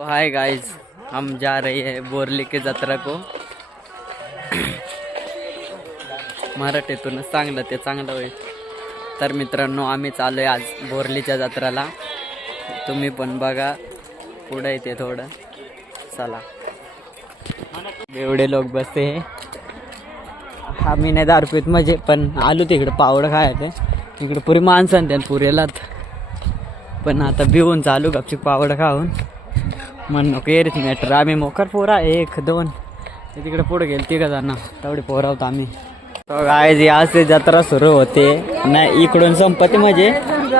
तो hi guys, हम जा रहे हैं बोरली के जत्रा को. मराठीतूनच सांगलं ते चांगलं होईल. तर मित्रांनो, आम्ही चालू आहे आज बोरलीच्या जत्राला. तुम्ही पण बघा, पुढे येते थोडं. चला, एवढे लोक बसते. आम्ही नाही दारू पित म्हणजे, पण आलो तिकडे पावडं खायला. इकडे पुरी माणसं त्यानं पुरेलात, पण आता भिवून चालू गपचिक पावडं खाऊन. म्हण नको येरीच मॅटर. आम्ही मोकर पोरा 1-2 तिकडे पुढे गेलो 3 जण, तेवढे पोरं होतो आम्ही. तो काय आज ते जत्रा सुरू होते नाही, इकडून संपत्ती म्हणजे,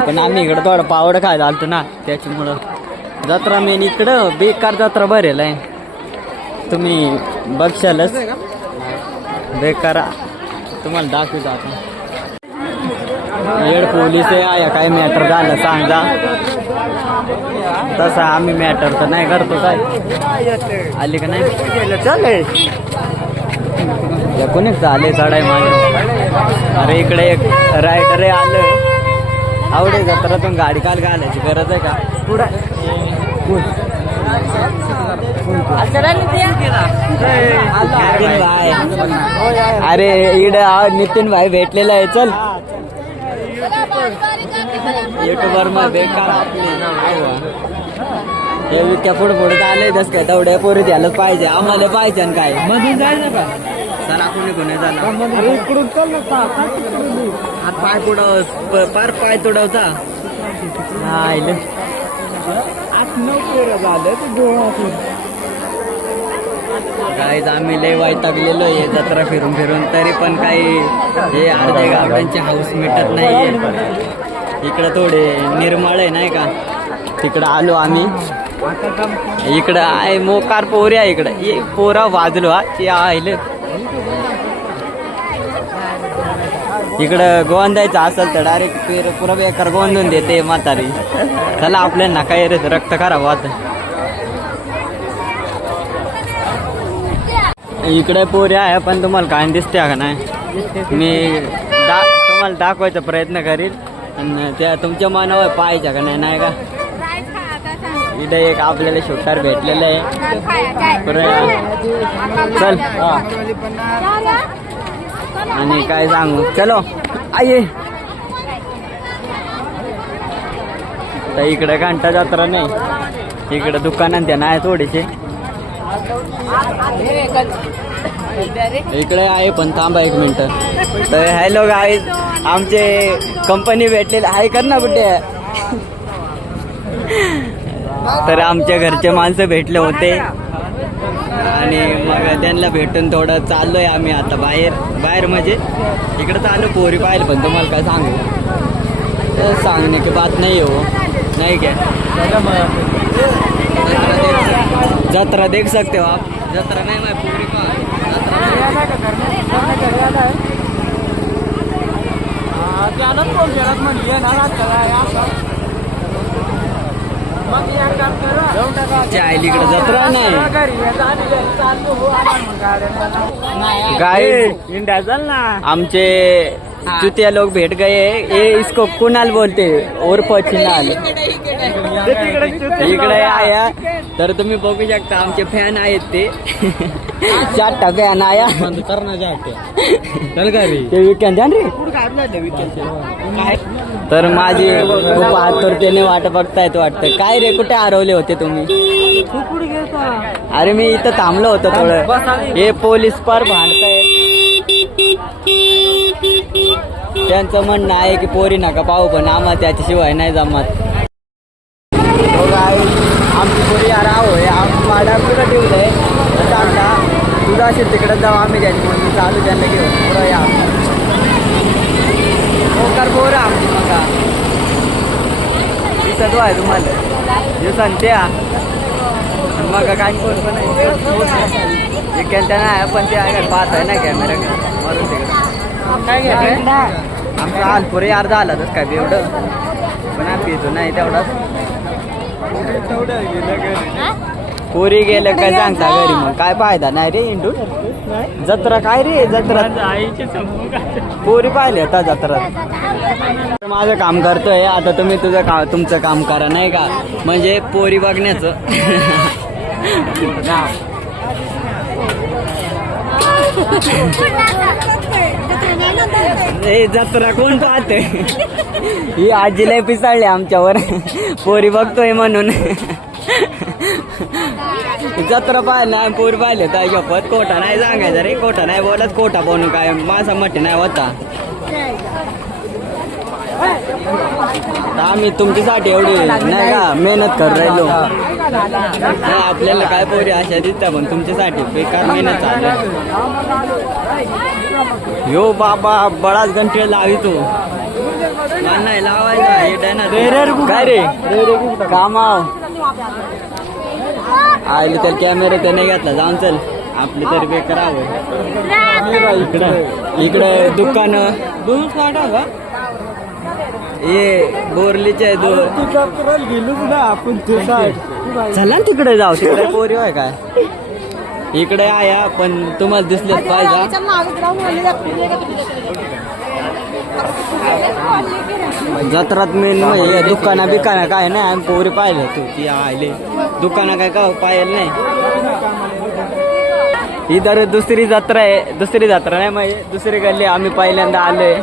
पण आम्ही इकडं थोडं पावडं खायला आलतो ना, त्याच्यामुळं जत्रा मेन इकडं बेकार जत्रा भरेल आहे. तुम्ही बघशालच बेकार. तुम्हाला दाखवतो आता. येड पोलीस आहे काय मॅटर झालं सांगा. तसं आम्ही मॅटर तर नाही करतो. काय आली का नाही चालेल कोणी चाले चढाय माझे. अरे इकडे एक रायडर आहे आलं. आवडे जत्रातून गाडी काल घालायची गरज आहे का? नितीन भाई, अरे इड नितीन भाई भेटलेला आहे. चल युट्यूबर मध्ये बेकार आपली हे विक्या पुढे आले. दस काय तेवढ्या पोरीत यायलाच पाहिजे. आम्हाला पाहिजे आणि काय मधून जायचं का? चला कोणी कोणी झालं इकडून पाय पुढं पार पाय तुडवता. गाईज आम्ही लय वैतागलेलो आहे जत्रा फिरून फिरून, तरी पण काही हे अर्धे गावड्यांचे हाऊस मिटत नाहीये. इकडं थोडे निर्मळ आहे नाही का, तिकडं आलो आम्ही. इकडं आहे मोकार पोरी आहे. इकडं ये पोरा वाजलो हा ते आले. इकडं गोंदायचं असेल तर डायरेक्ट पुरा बेकार गोंधून देते म्हातारी. चला आपल्याला काय रे रक्त खराब होत. इकडे पोरी आहे पण तुम्हाला काय दिसते का नाही. मी तुम्हाला दाखवायचा प्रयत्न करील. आणि त्या तुमच्या मनावर पाहायच्या का नाही का. इथं एक आपल्याला शूटर भेटलेलं आहे. चल आणि काय सांगू, चलो आये. तर इकडे घंटा जत्रा नाही, इकडे दुकानात त्या नाही थोडेसे. इकडे आहे पण थांबा 1 मिनिट. तर हॅलो गाईज, आमचे कंपनी भेटलेले आहे कर ना कुठे. तर आमच्या घरचे माणसं भेटले होते आणि मग त्यांना भेटून थोडं चाललोय आम्ही आता बाहेर म्हणजे इकडं चालू पोरी पाहिलं. पण तुम्हाला काय सांगू, सांगणे की बात नाही हो नाही क्या. जत्रा देख सकते हो आप. जत्रा नाही मैं पूरी का इकडे जत्रा नाही. गाइस इंडिया चल ना. आमचे चुतिया लोग भेट गए. ये इसको कुणाल बोलते और पचिनाल. इकडे आया तर तुम्ही बघू शकता आमचे फॅन आहेत ते. 4 फॅन आया ते विकेंड रे. तर माझी खूप आतुरतेने वाट बघतायत वाटतं. काय रे कुठे हरवले होते तुम्ही? अरे मी इथं थांबलो होतो थोडं. हे पोलीस पार भांडतायत. त्यांचं म्हणणं आहे की पोरी नका पाहू, पण आम्हाला त्याच्याशिवाय नाही जमत. आमची पोरी यार होय माडा कुठं ठेवलंय सांगा. तुझा असेल तिकडे जाऊ आम्ही त्याची म्हणून चालू त्यांना घेऊन पुढं या. मोकार पोर आमची मग दिसत आहे तुम्हाला दिवसांच्या मग काय कोण पण नाही. पण ते आहे पाहत आहे ना कॅमेरा मारून तिकडे काय घ्या. आमचा आलपुरे यार झाला तस काय एवढं, पण आम्ही पितो नाही तेवढाच. पोरी गेलं काय सांगता घरी, मग काय फायदा नाही रे इंडू. जत्रा काय रे जत्रा पोरी पाहिले आता जत्रात. माझं काम करतोय आता, तुम्ही तुमचं काम करा नाही का, म्हणजे पोरी बघण्याचं. ए जत्रा कोण पाहते? ही आजीला पिसाळली आमच्यावर, पोरी बघतोय म्हणून. जत्रा पाहिलं नाही पोरी पाहिले तर शपथ कोटा नाही सांगायचा रे, कोटा नाही बोलत, कोटा बनू काय माझा मठी नाही होता. आम्ही तुमच्यासाठी एवढी नाही का मेहनत कर राहिलो. आपल्याला काय पोरी अशा दिसतात पण तुमच्यासाठी बेकार मेहनत चालू. यो बाबा बळाच घंटे लावी तू नाही लावायचा काय रे कामाव आले तर कॅमेरा तर नाही घेतला. जाऊन चल आपली तरी बेकार आवड. इकडं दुकान ये बोरलीचे चला ना तिकडे जाऊ, तिकडे पोरी होय काय इकडे आया पण तुम्हाला दिसलेच पाहिजे. जत्रात मेन म्हणजे दुकाना बिकाना काय नाही, आम्ही पोरी पाहिले तू ती आले दुकाना काय का पाहिलं नाही. इधर दुसरी जत्रा आहे, दुसरी जत्रा नाही म्हणजे दुसरी गल्ली आम्ही पहिल्यांदा आलोय.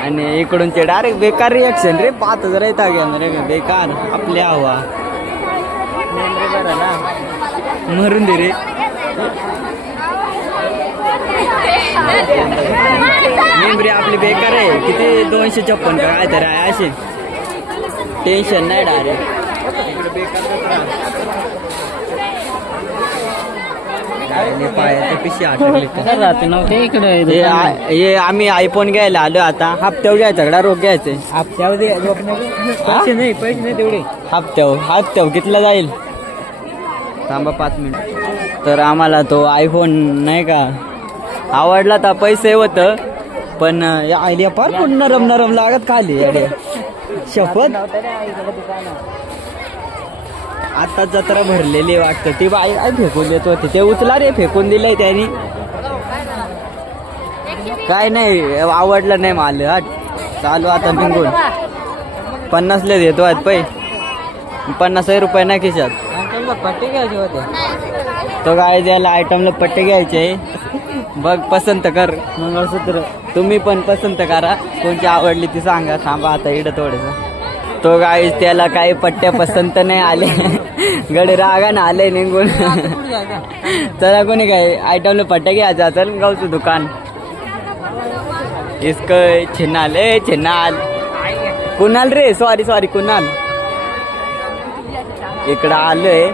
आणि इकडूनचे डायरेक्ट बेकार रिॲक्शन रे, 5,000 येता घेणार रे बेकार आपल्या हवा मरून दे रे. मेमरी आपली बेकार आहे किती 256 का काय तर आहे असे, टेन्शन नाही डायरेक्ट इकडे बेकार पिशी आठवली इकडे. हे आम्ही आयफोन घ्यायला आलो आता, हप्त्यावर घ्यायचा कडा रोग घ्यायचे हप्त्यावर पैसे नाही तेवढे हप्त्यावर कितीला जाईल थांबा 5 मिनिट. तर आम्हाला तो आयफोन नाही का आवडला तर पैसे होतं पण आयडिया फार पण नरम लागत खाली अरे शपथ. आता जत्रा भरलेली वाटतं ती बाई काय फेकून देत होती, ते उचला रे फेकून दिलंय त्यांनी. काय नाही आवडलं नाही मला चालू आता निघून 50 देतो आहेत पै 50 रुपये ना खिशात. पट्टे घ्यायचे होते तो काय द्यायला आयटमला पट्टे घ्यायचे. बघ पसंत कर मंगळसूत्र, तुम्ही पण पसंत करा कोणची आवडली ती सांगा. थांबा आता इकडं थोडंसं. तो काय त्याला काही पट्ट्या पसंत नाही आले, गडे रागानं आले निघून. चला कोणी काय आयटमला पट्ट्या घ्यायचा चल गावचं दुकान. इसक छिन्नाल कुणाल रे सॉरी कुणाल इकडं आलोय.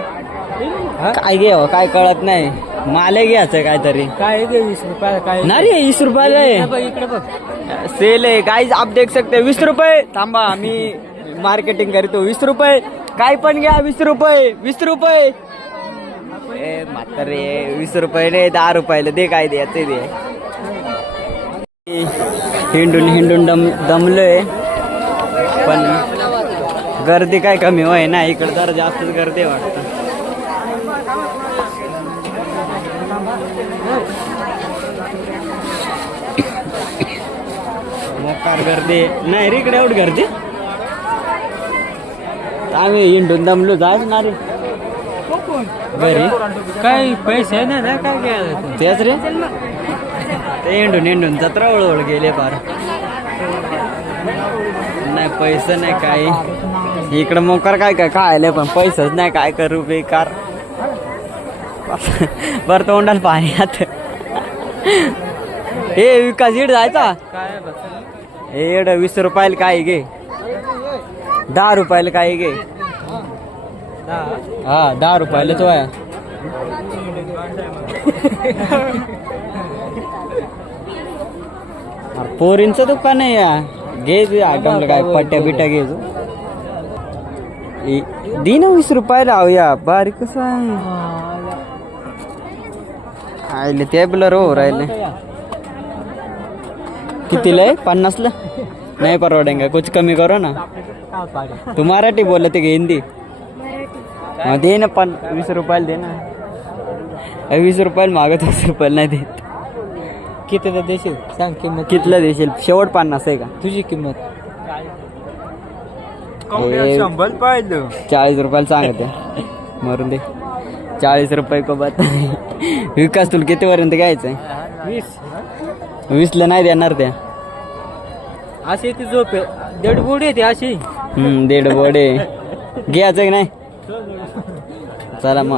काय घ्यावं काय कळत नाही, माले घ्यायचं काहीतरी. काय 20 रुपये काय ना रे 20 रुपयाला इकडे बघ सेल आहे गाईज आप देख सकते. 20 रुपये थांबा आम्ही मार्केटिंग करतो. 20 रुपये काय पण घ्या 20 रुपये 20 रुपये म्हातारे 20 रुपये रे 10 रुपयाला दे काय द्यायचं दे. हिंडून दमलोय पण गर्दी काय कमी होय ना, इकडे जरा जास्तच गर्दी वाटतं. मोकार गर्दी नाही रे इकडे एवढी गर्दी. आम्ही हिंडून दमलो जायच ना रे घरी काय पैसे नाही काय घ्यायला तेच रे. ते हिंडून जत्रा वळवळ गेले पार नाही पैसे नाही काय इकडं मोकार काय खायला पण पैसेच नाही काय करू बेकार. बरं तोंडाला पाणी आता. हे विकास इड जायचा एड 20 रुपयाला काय घे 10 रुपयाला काय घे. हा 10 रुपयालाच वया. पोरींचं दुकान आहे या घे आयटमला काय पट्ट्या बिट्ट्या घे दिन 20 रुपयाला आऊया बारीक कसं आले ते ब्लर हो राहिले. कितीला आहे 50ला नाही परवडेंगा कुछ कमी करो ना. तू मराठी बोलते की हिंदी दे ना 20 रुपयाला दे ना. 20 रुपयाला मागत 20 रुपयाला नाही देत. किती तर देशील सांग किंमत. कितलं देशील? शेवट 50 आहे का? तुझी किंमत 40 रुपयाला सांगत आहे. मरून दे. 40 रुपये कोबत. विकास तुला कितीपर्यंत घ्यायचं आहे? 20ला नाही देणार त्या. अशी ती झोप दीड बुडी येते अशी. 1.5 बोडे घ्यायचं की नाही? चला मग.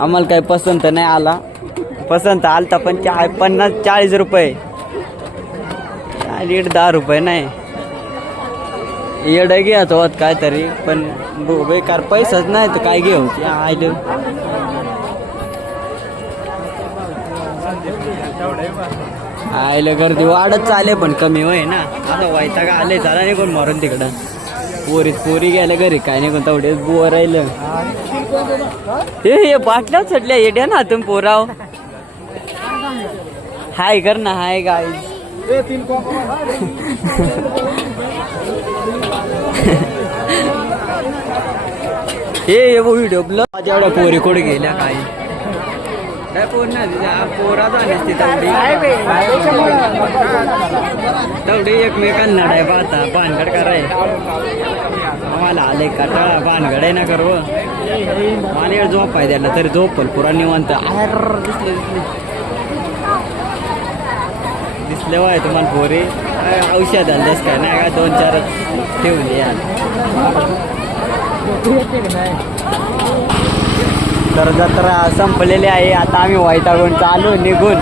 आम्हाला काही पसंत नाही आला. पसंत आलता पण 40 रुपये. 10 रुपये नाही. येडं घ्यायचं होत काय तरी पण बेकार पैसाच नाही तर काय घेऊ. आयलं आयलं गर्दी वाढत चाले पण कमी होय ना. आता व्हायचा का आले चाला नाही कोण मारून तिकडं. पोरी गेल्या घरी काय नाही कोण तेवढेच बुवा राहिलं. हे बाटल्या चढल्या येड्या ना तुम्ही पोराव. हाय कर ना. हाय गाय. हे व्हिडिओ तेवढ्या पोरी कुठे गेल्या काय पोर ना पोरा जाण्याची तेवढी एकमेकांना लढाय पाहता भानगड कराय. आम्हाला आले कटाळा भानगड आहे ना करू. मला झोप आहे त्याला तरी झोपल पुरा निवांत. दिसले वाय तुम्हाला पोरे औषध आलं जस काय नाही का 2-4 ठेवली यार. तर जत्रा संपलेली आहे. आता आम्ही वैतागून चालू निघून.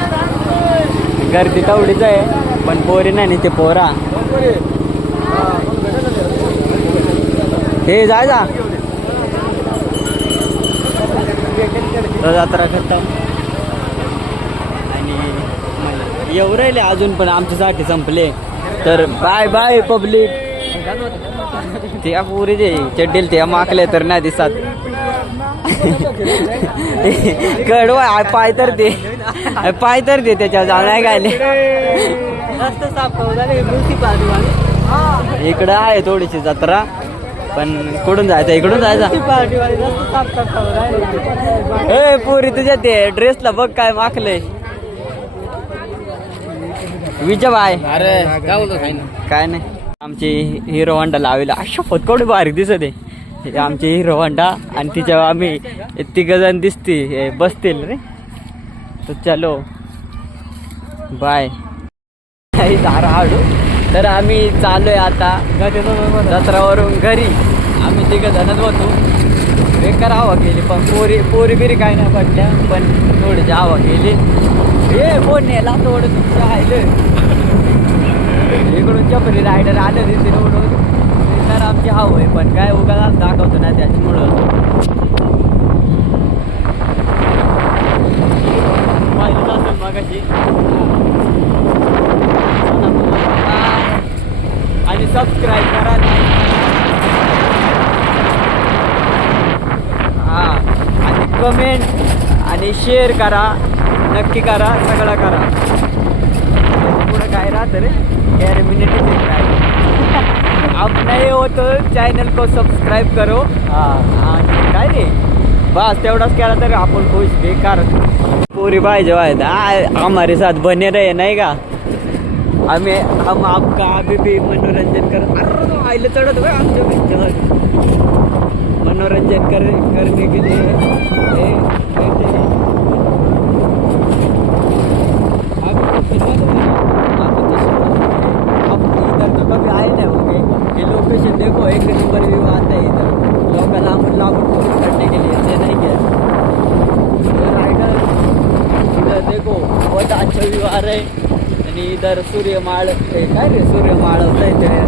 गर्दी तेवढीच आहे पण पोरी नाही ते पोरा. हे जा तर जत्रा खतम. आणि येऊ राहिले अजून पण आमच्यासाठी संपले. तर बाय बाय पब्लिक. त्या पोरी जे चड्डील त्या माकले तर नाही दिसत. कडवा पाय तर दे त्याच्यावर जाणार गायले. इकडं आहे थोडीशी जत्रा पण कुठून जायचं? इकडून जायचं. ए पोरी तुझ्या ते ड्रेसला बघ काय माकले. विजय बाय. अरे काय नाही. आमची हिरो होंडा लावला अशा फतकवडी बारीक दिसत आहे. आमची हिरो होंडा आणि तिच्या आम्ही 3 जण दिसते बसतील रे. तर चलो बाय. हाडू. तर आम्ही चालू आहे आता जत्रावरून घरी. आम्ही 3 जणच होतो. बेकार हवा गेली पण पोरी बिरी काय नाही पडल्या पण थोडीशी हवा गेली. हे फोन नेला थोडं तुमचं आलं. इकडून चपरी रायडर आलं तिथे रोडवर. तर आमची हवं आहे पण काय उगाच दाखवतो ना त्याच्यामुळं. पाहिलं असेल मगाशी. आणि सबस्क्राईब करा. हां आणि कमेंट आणि शेअर करा. नक्की करा. सगळं करा. पुढं काय राहतं रे यार मिनिट काय. अब नए हो तो चैनल को सब्सक्राइब करो. हाँ काय रे बस तेवढाच केला तर आपण खुश. बेकार पूरी पाहिजे हमारे साथ बने रहे नहीं का. हम आपका अभी भी मनोरंजन कर आइले चढ़त आमच्या मनोरंजन करने के लिए. कभी आए ना होंगे. ये लोकेशन देखो एक नंबर व्यू आता है इधर. लोग लाभ करने के लिए ऐसे नहीं क्या राइडर. इधर देखो बहुत अच्छा व्यू आ रहा है. आणि इधर सूर्यमाळ काय रे सूर्यमाळ होता है.